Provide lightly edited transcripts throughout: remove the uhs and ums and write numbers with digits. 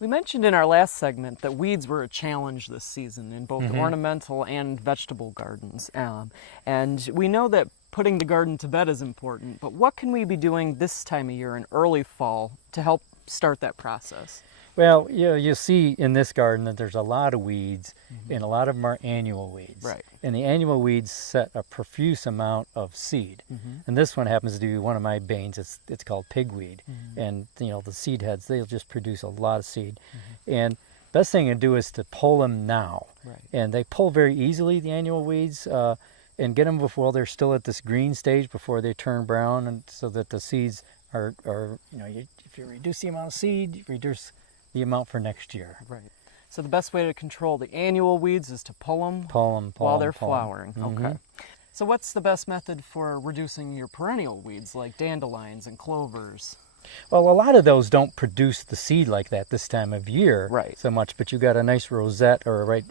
We mentioned in our last segment that weeds were a challenge this season in both ornamental and vegetable gardens. And we know that putting the garden to bed is important, but what can we be doing this time of year in early fall to help start that process? Well, you see in this garden that there's a lot of weeds, and a lot of them are annual weeds. Right. And the annual weeds set a profuse amount of seed. And this one happens to be one of my banes. It's called pigweed. And the seed heads, they'll just produce a lot of seed. And best thing to do is to pull them now. Right. And they pull very easily, the annual weeds, and get them before they're still at this green stage, before they turn brown, and so that the seeds are if you reduce the amount of seed, you reduce the amount for next year. Right. So the best way to control the annual weeds is to pull them while they're flowering. Okay. So what's the best method for reducing your perennial weeds like dandelions and clovers? Well, a lot of those don't produce the seed like that this time of year so much, but you got a nice rosette or a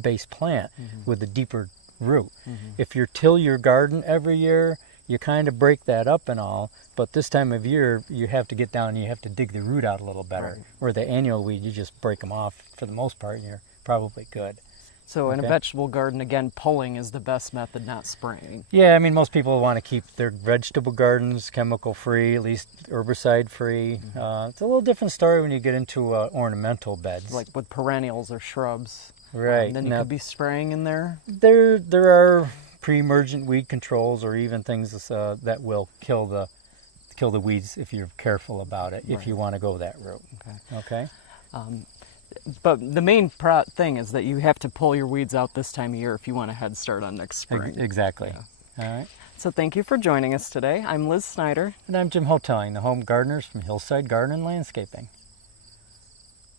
base plant with a deeper root. If you till your garden every year, you kind of break that up and all, but this time of year you have to get down and you have to dig the root out a little better. Where the annual weed, you just break them off for the most part and you're probably good. So in a vegetable garden, again, pulling is the best method, not spraying. Yeah, I mean, most people want to keep their vegetable gardens chemical-free, at least herbicide-free. It's a little different story when you get into ornamental beds. Like with perennials or shrubs. Right. Then you could be spraying in there? There are pre-emergent weed controls, or even things that will kill the weeds if you're careful about it, if you want to go that route. Okay. But the main thing is that you have to pull your weeds out this time of year if you want a head start on next spring. Exactly. Yeah. All right. So thank you for joining us today. I'm Liz Snyder. And I'm Jim Hoteling, the home gardeners from Hillside Garden and Landscaping.